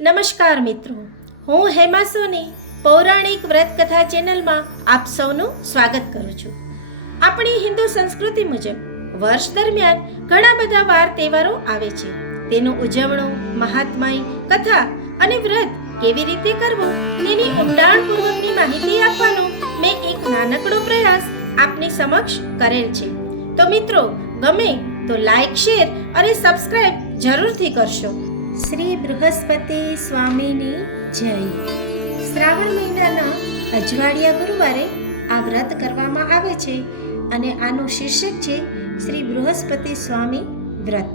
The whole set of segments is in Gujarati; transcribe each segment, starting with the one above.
નમસ્કાર મિત્રો, હું હેમા સોની, પૌરાણિક વ્રત કથા ચેનલમાં આપ સૌનું સ્વાગત કરું છું. આપણી હિન્દુ સંસ્કૃતિ મુજબ, વર્ષ દરમિયાન ઘણા બધા વાર તહેવારો આવે છે. તેનું ઉજવણું, મહાત્માય કથા અને વ્રત કેવી રીતે કરવું, તેની ઊંડાણપૂર્વકની માહિતી આપવાનો મેં એક નાનકડો પ્રયાસ આપની સમક્ષ કરેલ છે. તો મિત્રો, ગમે તો લાઈક, શેર અને સબસ્ક્રાઇબ જરૂરથી કરશો. શ્રી બૃહસ્પતિ સ્વામીની જય. શ્રાવણ મહિનાના અજવાળિયા ગુરુવારે આ વ્રત કરવામાં આવે છે અને આનું શીર્ષક છે શ્રી બૃહસ્પતિ સ્વામી વ્રત.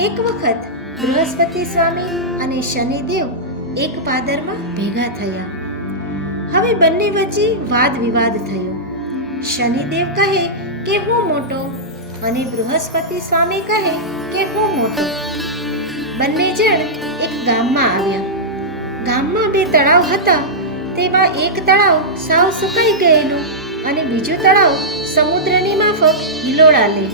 એક વખત બૃહસ્પતિ સ્વામી અને શનિદેવ એક પાદરમાં ભેગા થયા. હવે બંને વચ્ચે વાદ વિવાદ થયો. શનિદેવ કહે કે હું મોટો અને બૃહસ્પતિ સ્વામી કહે કે હું બંને જણ એક ગામમાં આવ્યા. ગામમાં બે તળાવ હતા. તેમાં એક તળાવ સાવ સુકાઈ ગયેલું અને બીજું તળાવ સમુદ્રની માફક હિલોળા લે.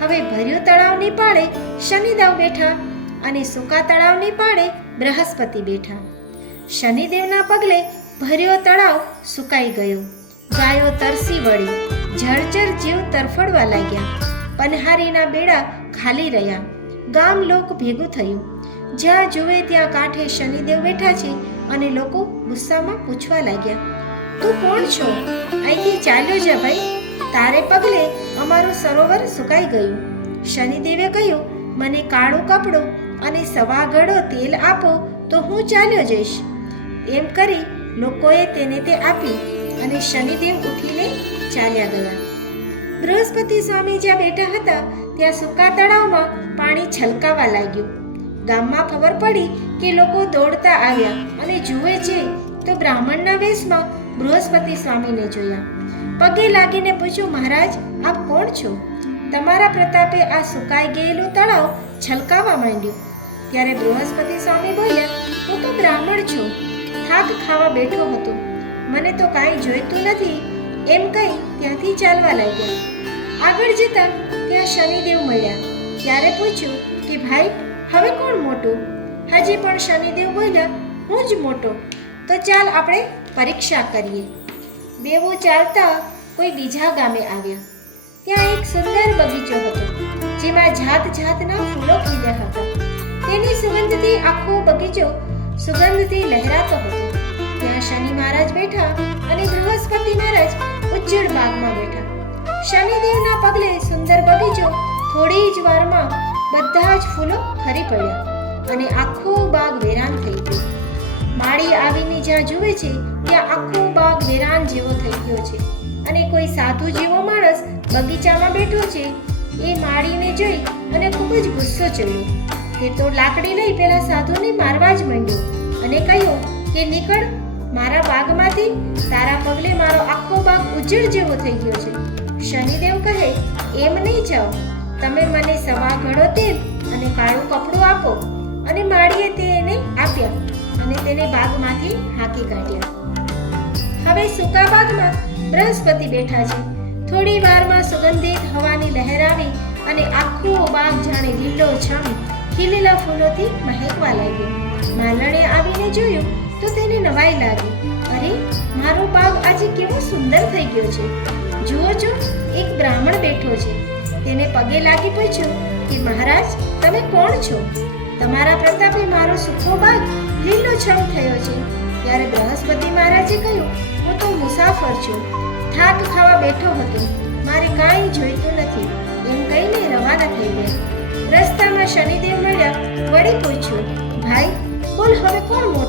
હવે ભર્યું તળાવની પાળે શનિદેવ બેઠા અને સૂકા તળાવની પાળે બૃહસ્પતિ બેઠા. શનિદેવના પગલે ભર્યો તળાવ સુકાઈ ગયો. ગાયો તરસી વળી, જળચર જીવ તરફડવા લાગ્યા. પનહારીના બેડા ખાલી રહ્યા. ગામ લોક ભેગું થયું. જ્યાં જુએ ત્યાં કાંઠે શનિદેવ બેઠા છે અને લોકો ગુસ્સામાં પૂછવા લાગ્યા, તું કોણ છો? અહીંથી ચાલ્યો જા ભાઈ. તારે પગલે અમારું સરોવર સુકાઈ ગયું. શનિદેવે કહ્યું, મને કાળું કપડું અને સવા ગળો તેલ આપો તો હું ચાલ્યો જઈશ. એમ કરી લોકોએ તેને તે આપ્યું અને શનિદેવ ઉઠીને ચાલ્યા ગયા. બૃહસ્પતિ સ્વામી જ્યાં બેઠા હતા, ત્યાં સૂકા તળાવમાં પાણી છલકાવા લાગ્યું. ગામમાં ખબર પડી કે લોકો દોડતા આવ્યા અને જુએ છે તો બ્રાહ્મણના વેશમાં બૃહસ્પતિ સ્વામીને જોયા. પગે લાગીને પૂછ્યું, મહારાજ, આપ કોણ છો? તમારા પ્રતાપે આ સુકાઈ ગયેલું તળાવ છલકાવા માંડ્યું. ત્યારે બૃહસ્પતિ સ્વામી બોલ્યા, હું તો બ્રાહ્મણ છું. થાક ખાવા બેઠો હતો. મને તો કાંઈ જોઈતું નથી એમ કહી ત્યાંથી ચાલવા લાગ્યા. આગળ જતા ત્યાં શનિદેવ મળ્યા. ત્યારે પૂછ્યું કે, ભાઈ, હવે કોણ મોટું? હજી, પણ શનિદેવ બોલ્યા, હું જ મોટો. તો ચાલ આપણે પરીક્ષા કરીએ. બેવો ચાલતા કોઈ બીજા ગામે આવ્યા. ત્યાં એક સુંદર બગીચો હતો, જેમાં જાત જાતના ફૂલો ખીલ્યા હતા. તેની સુગંધથી આખો બગીચો સુગંધથી લહેરાતો હતો. ત્યાં શનિ મહારાજ બેઠા અને બૃહસ્પતિ મહારાજ ઉજ્જડ બાગમાં બેઠા. શનિદેવના પગલે સુંદર બગીચો થોડી જ વારમાં બધા જ ફૂલો ખરી પડ્યા અને આખો બાગ વેરાન થઈ ગયો. માળી આવીને જ્યાં જુએ છે, ત્યાં આખો બાગ વેરાન જેવો થઈ ગયો છે. અને કોઈ સાધુ જેવો માણસ બગીચામાં બેઠો છે, એ માળીને જોઈ અને ખૂબ જ ગુસ્સો ચડ્યો. તે તો લાકડી લઈ પેલા સાધુને મારવા જ માંડ્યો અને કહ્યું કે, નીકળ મારા બાગમાંથી તારા પગલે મારો આખો બાગ ઉજળ જેવો થઈ ગયો છે. શનિદેવ કહે, એમ નહીં જાઓ. તમે મને સવા ઘડો તેલ અને કાળું કપડું આપો અને માળીએ તે એને આપ્યા અને તેને બાગમાંથી હાંકી કાઢ્યા. હવે સૂકા બાગમાં બૃહસ્પતિ બેઠા છે. થોડી વારમાં સુગંધિત હવાની લહેર આવી અને આખો બાગ જાણે લીલો, છમ, ખીલેલા ફૂલોથી મહેકવા લાગ્યો. માલણે આવીને જોયું તો તેને નવાઈ લાગી. અરે, મારો બાગ આજે કેવો સુંદર થઈ ગયો છે. જુઓ છો એક બ્રાહ્મણ બેઠો છે. તેને પગે લાગી પૂછ્યો કે, મહારાજ, તમે કોણ છો? તમારા પ્રતાપે મારો સુખો બાગ લીલો છમ થયો છે. ત્યારે બૃહસ્પતિ મહારાજે કહ્યું, હું તો મુસાફર છું. થાક ખાવા બેઠો હતો. મારે કાંઈ જોઈતું નથી. એમ કહીને રવાના થઈ ગયા. રસ્તામાં શનિદેવ મળ્યા વળી પૂછ્યું, ભાઈ, બોલ, હવે કોણ મોટું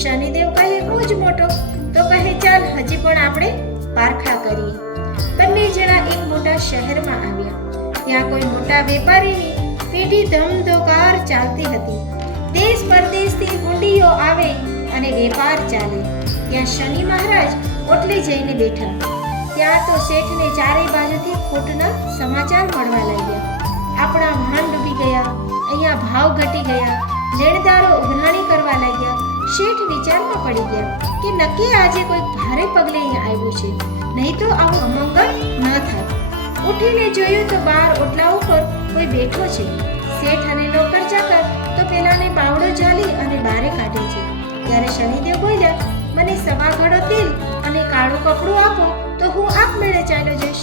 શનિદેવ કહે, રોજ મોટો. તો કહે, ચાલ, હજી પણ આપણે પારખા કરીએ. બંને જણા એક મોટા શહેરમાં આવ્યા. ત્યાં કોઈ મોટા વેપારીની પેઢી ધમધોકાર ચાલતી હતી. દેશ પરદેશથી હુંડીઓ આવે અને વેપાર ચાલે. ત્યાં શનિ મહારાજ ઓટલે જઈને બેઠા. ત્યાં તો શેઠને ચારે બાજુથી ખોટના સમાચાર મળવા લાગ્યા. આપણા વાહન ડૂબી ગયા, અહીંયા ભાવ ઘટી ગયા, લેણદારો ઉઘરાણી કરવા લાગ્યા શેઠ વિચારમાં પડી ગયા કે નક્કી આજે કોઈ ભારે પગલે અહીં આવ્યું છે. નહીં તો આવું અમંગળ ન થાય. ઉઠીને જોયું તો બાર ઓટલા ઉપર કોઈ બેઠો છે. શેઠ અને નોકર ચાકર તો પેલાને બાવડો ઝાલી કાઢે છે. ત્યારે શનિદેવ બોલ્યા, મને સવા ઘડો તેલ અને કાળું કપડું આપો તો હું આપમેળે ચાલ્યો જઈશ.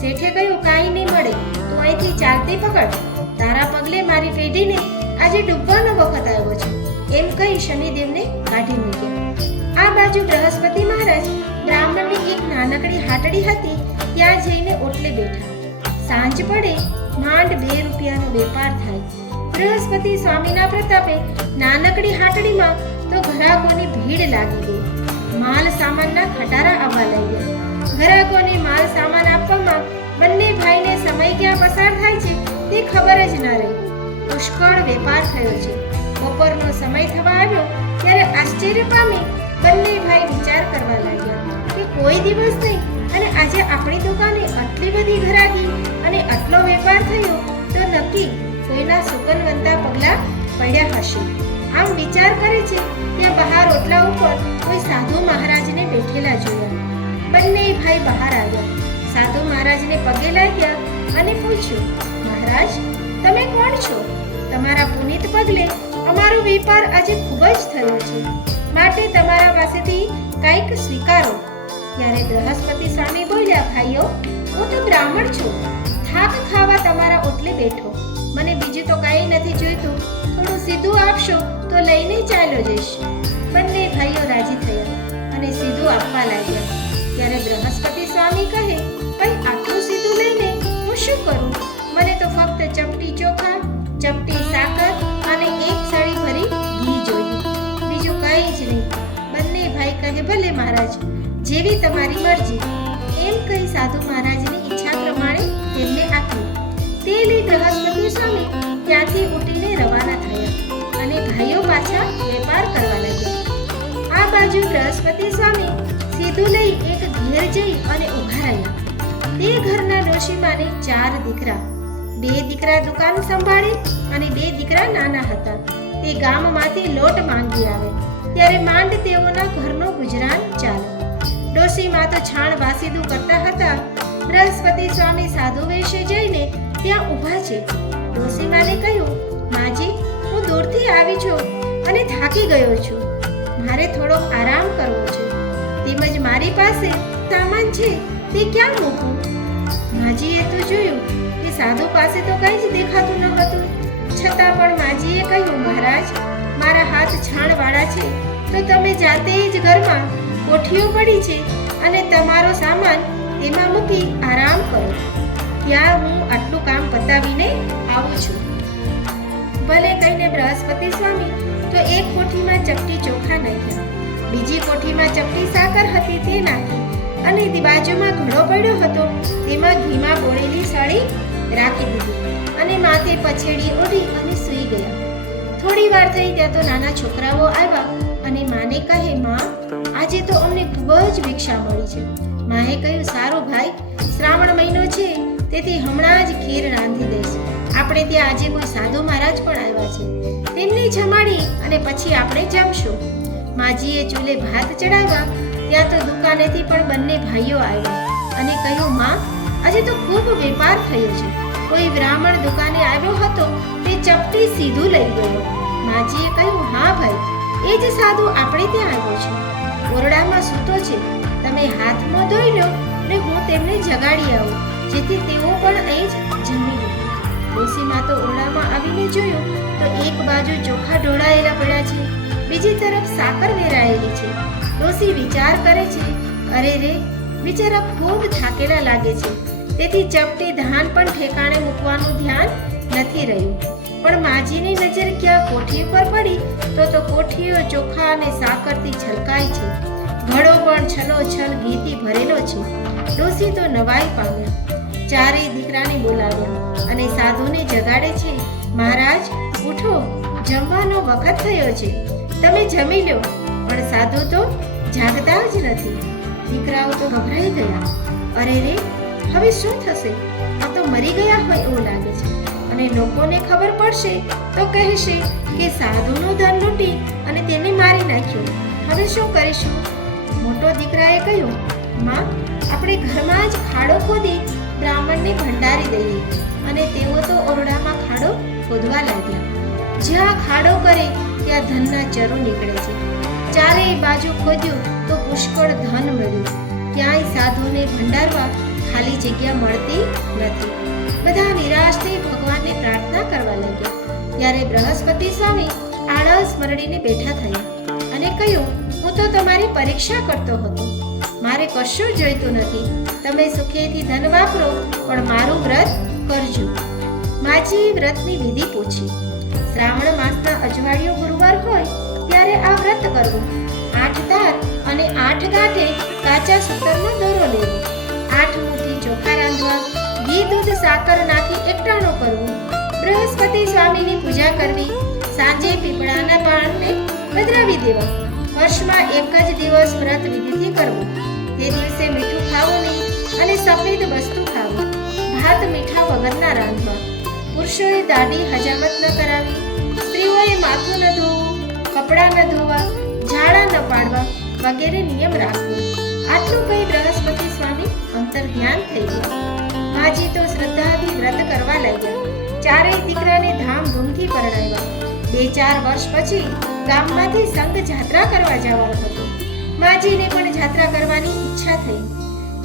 શેઠે કહ્યું, કાંઈ નહીં મળે. તું અહીંથી ચાલતી પકડ. તારા પગલે મારી પેઢીને આજે ડૂબવાનો વખત આવ્યો છે. એમ કહી શનિદેવને કાઢી મૂક્યા. આ બાજુ બૃહસ્પતિ મહારાજ બ્રાહ્મણની એક નાનકડી હાટડી હતી, ત્યાં જઈને ઓટલે બેઠા. સાંજ પડે, માંડ બે રૂપિયાનો વેપાર થાય. બૃહસ્પતિ સ્વામીના પ્રતાપે નાનકડી હાટડીમાં તો ગ્રાહકોની ભીડ લાગી ગઈ. માલ સામાનના ખટારા આવવા લાગ્યા. ગ્રાહકોને માલ સામાન આપવામાં બંને ભાઈને સમય ક્યાં પસાર થાય છે તે ખબર જ ન રહી. પુષ્કળ વેપાર થયો છે. બપોરનો સમય થવા આવ્યો ત્યારે આશ્ચર્ય પામી બંને ભાઈ વિચાર કરવા લાગ્યા કે કોઈ દિવસ નહીં અને આજે આપણી દુકાને આટલી બધી ઘરાકી અને આટલો વેપાર થયો તો નક્કી કોઈના સુકનવંતા પગલા પડ્યા હશે. આમ વિચાર કરે છે ત્યાં બહાર ઓટલા ઉપર કોઈ સાધુ મહારાજને બેઠેલા જોયા બંને ભાઈ બહાર આવ્યા. સાધુ મહારાજને પગે લાગ્યા અને પૂછ્યું, મહારાજ, તમે કોણ છો? તમારા પુનિત પગલે અમારો વેપાર આજે ખૂબ જ થયો છે. માટે તમારા પાસેથી કંઈક સ્વીકારો. ત્યારે બૃહસ્પતિ સ્વામી બોલ્યા, ભાઈઓ, હું તો બ્રાહ્મણ છું. થાક ખાવા તમારા ઓટલે બેઠો. મને બીજું તો કાંઈ નથી જોઈતું. થોડું સીધું આપશો તો લઈને ચાલ્યો જઈશ. બંને ભાઈઓ રાજી થયા અને સીધું આપવા લાગ્યા. ત્યારે બૃહસ્પતિ સ્વામી કહે, ભાઈ, આટલું સીધું લઈને હું શું કરું? મને તો ફક્ત ચપટી ચોખા, ચપટી સાકર જેવી તમારી મરજી. એમ કહી સાધુ મહારાજની ઈચ્છા પ્રમાણે તેમને આપ્યું. તે લઈ બૃહસ્પતિ સ્વામી ત્યાંથી ઉઠીને રવાના થયા અને ભાઈઓ પાછા વેપાર કરવા લાગ્યા. આ બાજુ બૃહસ્પતિ સ્વામી સીધું લઈ એક ઘેર જઈ અને ઊભા રહ્યા. તે ઘરના ડોશીમાને ચાર દીકરા, બે દીકરા દુકાન સંભાળે અને બે દીકરા નાના હતા. તે ગામમાંથી લોટ માંગી આવે. ત્યારે માંડ તેઓના ઘરનો ગુજરાન ચાલે. ડોશીમાં તો છાણ વાસીદું કરતા હતા. બૃહસ્પતિ સ્વામી સાધુ વેશે જઈને ત્યાં ઊભા છે. ડોશીમાને કહ્યું, માજી, હું દૂરથી આવી છું અને થાકી ગયો છું. મારે થોડો આરામ કરવો છે. તેમજ મારી પાસે સામાન છે, તે ક્યાં મૂકું? માજીએ તો જોયું કે સાધુ પાસે તો કંઈ જ દેખાતું ન હતું. છતાં પણ માજીએ કહ્યું, મહારાજ, મારા હાથ છાણવાળા છે, તો તમે જાતે જ ઘરમાં કોઠીઓ પડી છે અને તમારો સામાન તેમાં મૂકી આરામ કરો. ત્યાં હું આટલું કામ પતાવીને આવું છું. ભલે કહીને બૃહસ્પતિ સ્વામી, તો એક કોઠીમાં ચપટી ચોખા નાખ્યા. બીજી કોઠીમાં ચપટી સાકર હતી તે નાખી અને બાજુમાં ઘડો પડ્યો હતો. તેમાં ઘીમાં બોળેલી સાડી રાખી દીધી અને માથે પછેડી ઓઢી અને સૂઈ ગયા. થોડી વાર થઈ ત્યાં તો નાના છોકરાઓ આવ્યા. અને માને કહે, માં, આજે તો અમને ખૂબ જ ભિક્ષા મળી છે. માએ કહ્યું, સારું ભાઈ, શ્રાવણ મહિનો છે, તેથી હમણાં જ ખીર રાંધી દઈશ. આપણે ત્યાં આજે કોઈ સાધુ મહારાજ પણ આવ્યા છે. તેમને જમાડી અને પછી આપણે જમશું. માજીએ ચૂલે ભાત ચડાવ્યા. ત્યાં તો દુકાનેથી પણ બંને ભાઈઓ આવ્યા અને કહ્યું, માં, આજે તો ખૂબ વેપાર થયો છે. કોઈ બ્રાહ્મણ દુકાને આવ્યો હતો, તે ચપટી સીધું લઈ ગયો. માજીએ કહ્યું, હા ભાઈ એ જ સાધુ આપણે ત્યાં આવ્યો છે. ઓરડામાં સૂતો છે. તમે હાથમાં ધોઈ લો ને હું તેમને જગાડી આવું, જેથી તેઓ પણ અહીં જ જમી લે. ડોશીમાં તો ઓરડામાં આવીને જોયું, તો એક બાજુ ચોખા ઢોળાયેલા પડ્યા છે, બીજી તરફ સાકર વેરાયેલી છે. ડોશી વિચાર કરે છે, અરે રે, બિચારા ખૂબ થાકેલા લાગે છે. તેથી ચપટી ધાન પણ ઠેકાણે મૂકવાનું ધ્યાન નથી રહ્યું. પણ માજીની નજર ક્યાં કોઠી પર પડી, તો તો કોઠીઓ ચોખા અને સાકરથી છલકાય છે. ઘડો પણ છલોછલ ગીતી ભરેલો છે. ડોસી તો નવાઈ પામ્યા. ચારેય દીકરાને બોલાવ્યા અને સાધુને જગાડે છે, મહારાજ, ઉઠો, જમવાનો વખત થયો છે. તમે જમી લો. પણ સાધુ તો જાગતા જ નથી. દીકરાઓ તો ગભરાઈ ગયા. અરે રે, હવે શું થશે? આ તો મરી ગયા હોય એવું લાગે છે. અને લોકોને ખબર પડશે તો કહેશે કે સાધુનું ધન લૂંટી અને તેને મારી નાખ્યો. હવે શું કરીશું? મોટો દીકરાએ કહ્યું, માં, આપણે ઘરમાં જ ખાડો ખોદી બ્રાહ્મણને ભંડારી દઈએ. અને તેઓ તો ઓરડામાં ખાડો ખોદવા લાગ્યા. જ્યાં ખાડો કરે ત્યાં ધનના ચરો નીકળે છે. ચારેય બાજુ ખોદ્યું તો પુષ્કળ ધન મળ્યું. ક્યાંય સાધુને ભંડારવા ખાલી જગ્યા મળતી નથી. બધા નિરાશ થઈ ભગવાનને પ્રાર્થના કરવા લાગ્યા. ત્યારે બૃહસ્પતિ સ્વામી આળસ મરડીને બેઠા થયા અને કહ્યું, હું તો તમારી પરીક્ષા કરતો હતો. મારે કશું જોઈતું નથી. તમે સુખેથી ધન વાપરો, પણ મારું વ્રત કરજો. માજી વ્રતની વિધિ પૂછી. શ્રાવણ માસના અજવાળિયો ગુરુવાર હોય ત્યારે આ વ્રત કરવું. આઠ તાર અને આઠ ગાંઠે કાચા સૂતરનો દોરો લેવો. આઠ મુઠ્ઠી ચોખા રાંધવા ઘી, દૂધ, સાકર નાખી એકટાણું કરવું. બૃહસ્પતિ સ્વામીની પૂજા કરવી. સાંજે પીપળાના પાનને પધરાવી દેવા. વર્ષમાં એક જ દિવસ વ્રત વિધિથી કરવું. તે દિવસે મીઠું ખાવું નહીં અને સફેદ વસ્તુ ખાવું. ભાત મીઠા વગરના રાંધવા. પુરુષોએ દાઢી હજામત ન કરાવી. સ્ત્રીઓએ માથું ન ધોવું, કપડાં ન ધોવા, ઝાડા ન પાડવા વગેરે નિયમ રાખવો. આટલું કહી બૃહસ્પતિ સ્વામી અંતર ધ્યાન થઈ ગયા. લાગ્યા ચારેય દીકરાને ધામધૂમથી પરણાવ્યા. બે ચાર વર્ષ પછી ગામમાંથી સંઘ જાત્રા કરવા જવાનું હતું. માજીને પણ જાત્રા કરવાની ઈચ્છા થઈ.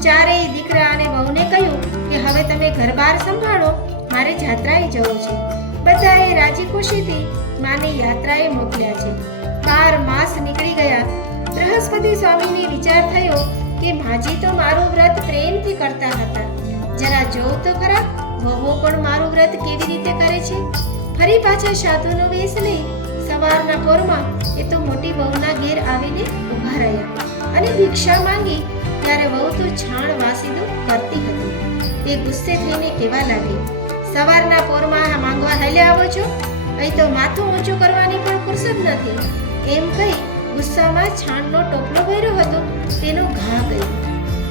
ચારેય દીકરા અને વહુને કહ્યું કે હવે તમે ઘરબાર સંભાળો, મારે જાત્રાએ જવું છે. બધાએ રાજી ખુશીથી માને યાત્રાએ મોકલ્યા છે. બાર માસ નીકળી ગયા. બૃહસ્પતિ સ્વામીને વિચાર થયો કે માજી તો મારું વ્રત પ્રેમથી કરતા હતા. જરા જોઉં તો ખરા વહુ પણ મારું વ્રત કેવી રીતે કરે છે? ફરી પાછા સાધુનો વેશ લઈ સવારના પોરમાં એ તો મોટી વહુના ઘેર આવીને ઊભા રહ્યા અને ભિક્ષા માંગી ત્યારે વહુ તો છાણ વાસીદું કરતી હતી. તે ગુસ્સે થઈને કહેવા લાગી, સવારના પોરમાં માંગવા હાલ્યા આવો છો? અહીં તો માથું ઊંચું કરવાની પણ ફુરસદ નથી. એમ કહી ગુસ્સામાં છાણનો ટોપલો ભર્યો હતો, તેનો ઘા ગયો.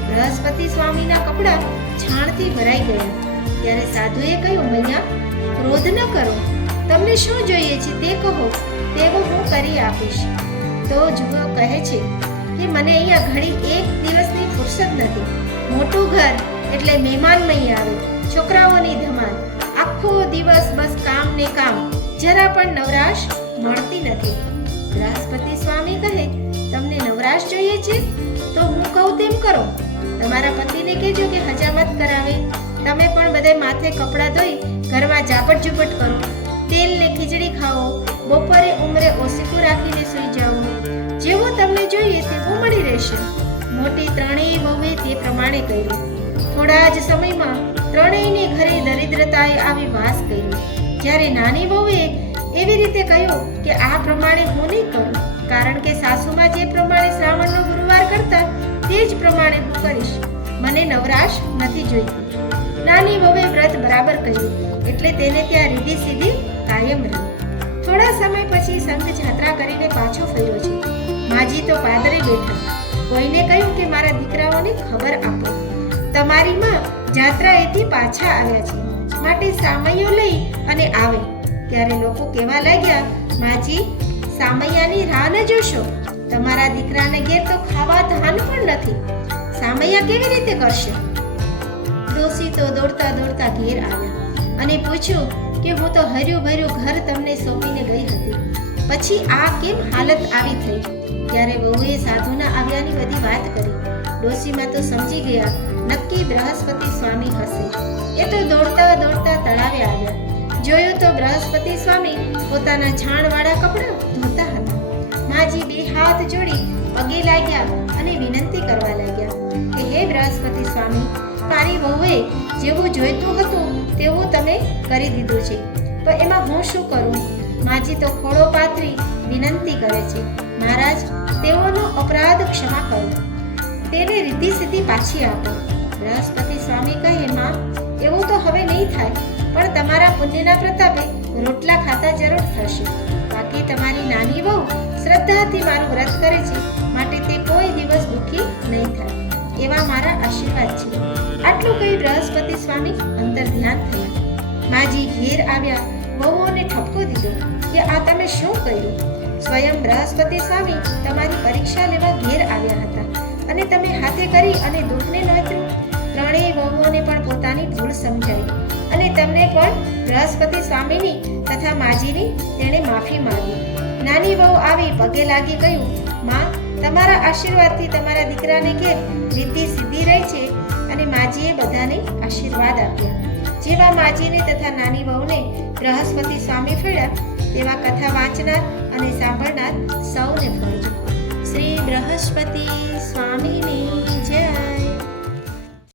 બૃહસ્પતિ સ્વામીના કપડાં છાણથી ભરાઈ ગયા. ત્યારે સાધુએ કહ્યું, મૈયા, ક્રોધ ન કરો. તમને શું જોઈએ છે તે કહો, તેવું હું કરી આપીશ. તો જુઓ, કહે છે કે, મને અહીંયા ઘડી એક દિવસની ફુરસદ નથી. મોટું ઘર એટલે મહેમાન નહીં આવે, છોકરાઓની ધમાલ. આખો દિવસ બસ કામ ને કામ. જરા પણ નવરાશ મળતી નથી. બૃહસ્પતિ સ્વામી કહે, તમને નવરાશ જોઈએ છે? તો હું કહું તેમ કરો. તમારા પતિને કહેજો કે હજામત કરાવે. તમે પણ બધે માથે કપડાં ધોઈ ઘરમાં ઝાપટ ઝુપટ કરો. તેલ ને ખીચડી ખાઓ. બપોરે ઉમરે ઓસીકું રાખીને સૂઈ જાઓ. જેવું તમને જોઈએ તેવું મળી રહેશે. મોટી ત્રણેય વહુએ તે પ્રમાણે કર્યું. થોડા જ સમયમાં ત્રણેયને ઘરે દરિદ્રતાએ આવી વાસ કર્યો જ્યારે નાની વહુએ એવી રીતે કહ્યું કે આ પ્રમાણે હું નહીં કરું, કારણ કે સાસુમાં જે પ્રમાણે શ્રાવણનો ગુરુવાર કરતા, તે જ પ્રમાણે હું કરીશ. મને નવરાશ નથી જોઈતી. નાની વહુએ વ્રત બરાબર કર્યું, એટલે તેને ત્યાં રીધી સીધી કાયમ રહી. થોડા સમય પછી સંઘ જાત્રા કરીને પાછો ફર્યો છે. માજી તો પાદરે બેઠા. કોઈને કહ્યું કે મારા દીકરાઓને ખબર આપો. તમારી માં જાત્રાએથી પાછા આવ્યા છે. માટે સામૈયો લઈ અને આવે. ત્યારે લોકો કહેવા લાગ્યા, માજી, સામૈયાની રાહ ન જોશો. તમારા દીકરાને ઘેર તો ખાવા ધાન પણ નથી. સામૈયા કેવી રીતે કરશે? ડોસી તો દોડતા દોડતા ઘેર આવ્યા અને પૂછ્યું કે હું તો હર્યું ભર્યું ઘર તમને સોંપીને ગઈ હતી. પછી આ કેમ હાલત આવી થઈ? ત્યારે વહુએ સાધુના આવ્યાની બધી વાત કરી. ડોસીમાં તો સમજી ગયા, નક્કી બૃહસ્પતિ સ્વામી હશે. એ તો દોડતા દોડતા તળાવે આવ્યા. જોયું તો બૃહસ્પતિ સ્વામી પોતાના છાણવાળા કપડાં ધોતા હતા. માજી બે હાથ જોડી પગે લાગ્યા અને વિનંતી કરવા લાગ્યા કે, હે બૃહસ્પતિ સ્વામી મારી વહુએ જેવું જોઈતું હતું તેવું તમે કરી દીધું છે. પણ એમાં હું શું કરું? માજી તો ખોળો પાથરી વિનંતી કરે છે. મહારાજ, તેઓનો અપરાધ ક્ષમા કરો. તેને રીતિ સીધી પાછી આપો. બૃહસ્પતિ સ્વામી કહે, માં, એવું તો હવે નહીં થાય, પણ તમારા પુણ્યના પ્રતાપે રોટલા ખાતા જરૂર થશે. બાકી તમારી નાની વહુ શ્રદ્ધાથી મારું વ્રત કરે છે, માટે તે કોઈ દિવસ દુઃખી નહીં થાય. એવા મારા આશીર્વાદ છે. આટલું કહી બૃહસ્પતિ સ્વામી અંતર ધ્યાન થયા. માજી ઘેર આવ્યા, વહુઓને ઠપકો દીધો કે આ તમે શું કર્યું? સ્વયં બૃહસ્પતિ સ્વામી તમારી પરીક્ષા લેવા ઘેર આવ્યા હતા અને તમે હાથે કરી અને દુઃખને નોંધ્યું. ત્રણેય વહુઓને પણ પોતાની ભૂલ સમજાવી અને તમને પણ બૃહસ્પતિ સ્વામીની તથા માજીની તેણે માફી માંગી. નાની વહુ આવી પગે લાગી ગયું માં તમારા આશીર્વાદથી તમારા દીકરાને કે રીતિ સિદ્ધિ રહી છે અને માજીએ બધાને આશીર્વાદ આપ્યા. જેવા માજીને તથા નાની વહુને બૃહસ્પતિ સ્વામી ફળ્યા તેવા કથા વાંચનાર અને સાંભળનાર સૌને ફળજો શ્રી બૃહસ્પતિ સ્વામીને